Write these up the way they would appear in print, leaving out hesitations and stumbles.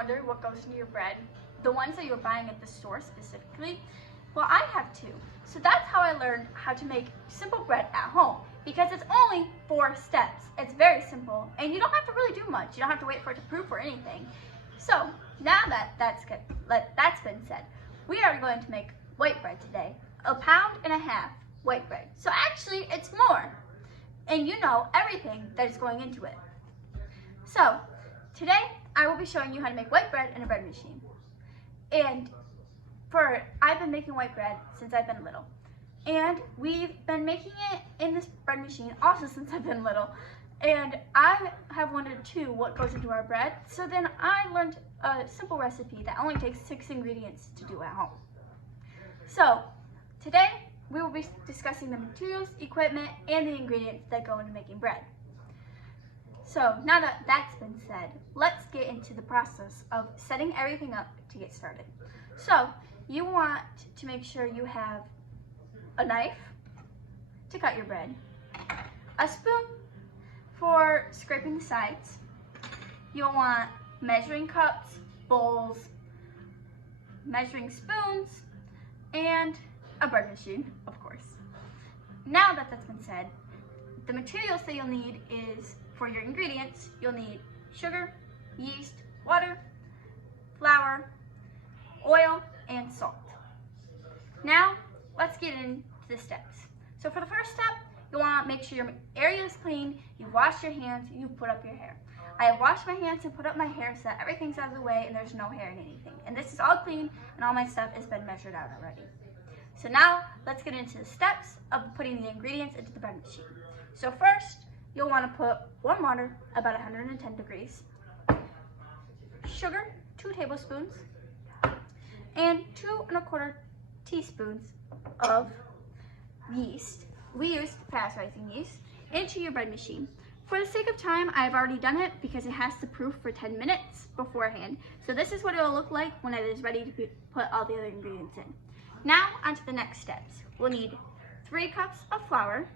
wondering what goes into your bread, the ones that you're buying at the store specifically, well, I have too. So that's how I learned how to make simple bread at home, because it's only 4 steps. It's very simple, and you don't have to really do much. You don't have to wait for it to proof or anything. So now that that's been said, we are going to make white bread today. 1.5 pounds white bread. So actually, it's more, and you know everything that is going into it. So today, I will be showing you how to make white bread in a bread machine. And I've been making white bread since I've been little. And we've been making it in this bread machine also since I've been little. And I have wondered too what goes into our bread. So then I learned a simple recipe that only takes 6 ingredients to do at home. So today we will be discussing the materials, equipment, and the ingredients that go into making bread. So now that that's been said, let's get into the process of setting everything up to get started. So you want to make sure you have a knife to cut your bread, a spoon for scraping the sides, you'll want measuring cups, bowls, measuring spoons, and a bread machine, of course. Now that that's been said, the materials that you'll need is, for your ingredients, you'll need sugar, yeast, water, flour, oil, and salt. Now, let's get into the steps. So for the first step, you'll want to make sure your area is clean, you've washed your hands, you've put up your hair. I have washed my hands and put up my hair so that everything's out of the way and there's no hair in anything. And this is all clean and all my stuff has been measured out already. So now, let's get into the steps of putting the ingredients into the bread machine. So first, you'll want to put warm water, about 110 degrees, sugar, 2 tablespoons, and 2 1/4 teaspoons of yeast. We use pasteurizing yeast into your bread machine. For the sake of time, I've already done it because it has to proof for 10 minutes beforehand. So this is what it will look like when it is ready to put all the other ingredients in. Now, on to the next steps. We'll need 3 cups of flour.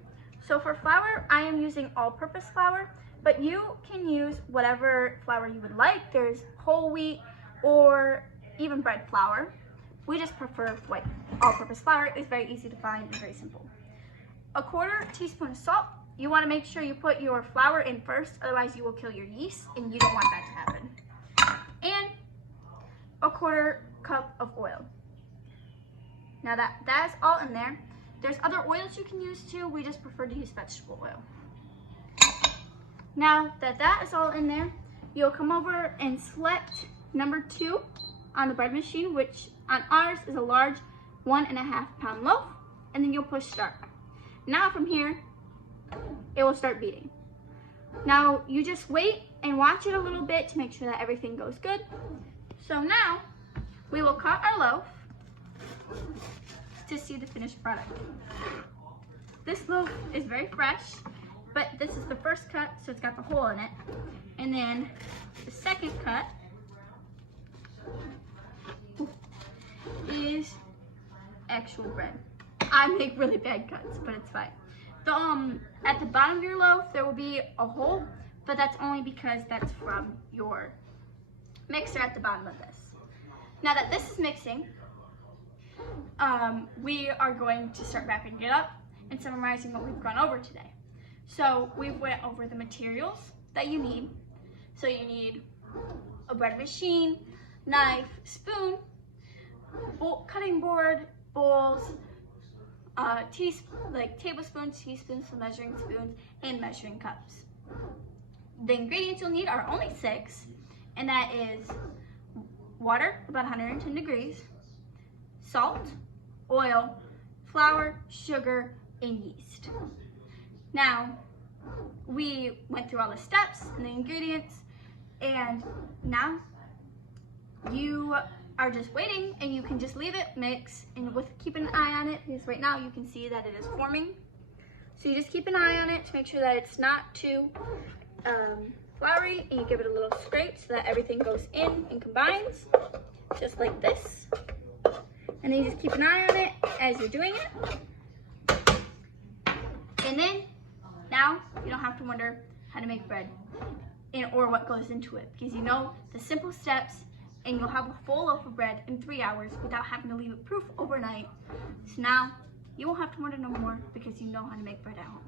So for flour, I am using all-purpose flour, but you can use whatever flour you would like. There's whole wheat or even bread flour. We just prefer white all-purpose flour. It's very easy to find and very simple. 1/4 teaspoon of salt. You want to make sure you put your flour in first, otherwise you will kill your yeast, and you don't want that to happen. And 1/4 cup of oil. Now that's all in there. There's other oils you can use too. We just prefer to use vegetable oil. Now that that is all in there, you'll come over and select number 2 on the bread machine, which on ours is a large 1.5 pound loaf, and then you'll push start. Now from here, it will start beating. Now you just wait and watch it a little bit to make sure that everything goes good. So now we will cut our loaf to see the finished product. This loaf is very fresh, but this is the first cut, so it's got the hole in it. And then the second cut is actual bread. I make really bad cuts, but it's fine. At the bottom of your loaf, there will be a hole, but that's only because that's from your mixer at the bottom of this. Now that this is mixing, we are going to start wrapping it up and summarizing what we've gone over today. So we went over the materials that you need. So you need a bread machine, knife, spoon, cutting board, bowls, tablespoons, teaspoons, measuring spoons, and measuring cups. The ingredients you'll need are only 6, and that is water, about 110 degrees, salt, oil, flour, sugar, and yeast. Now, we went through all the steps and the ingredients, and now you are just waiting, and you can just leave it mix, and keep an eye on it, because right now you can see that it is forming. So you just keep an eye on it to make sure that it's not too floury, and you give it a little scrape so that everything goes in and combines, just like this. And then you just keep an eye on it as you're doing it. And then, now you don't have to wonder how to make bread or what goes into it, because you know the simple steps and you'll have a full loaf of bread in 3 hours without having to leave it proof overnight. So now you won't have to wonder no more because you know how to make bread at home.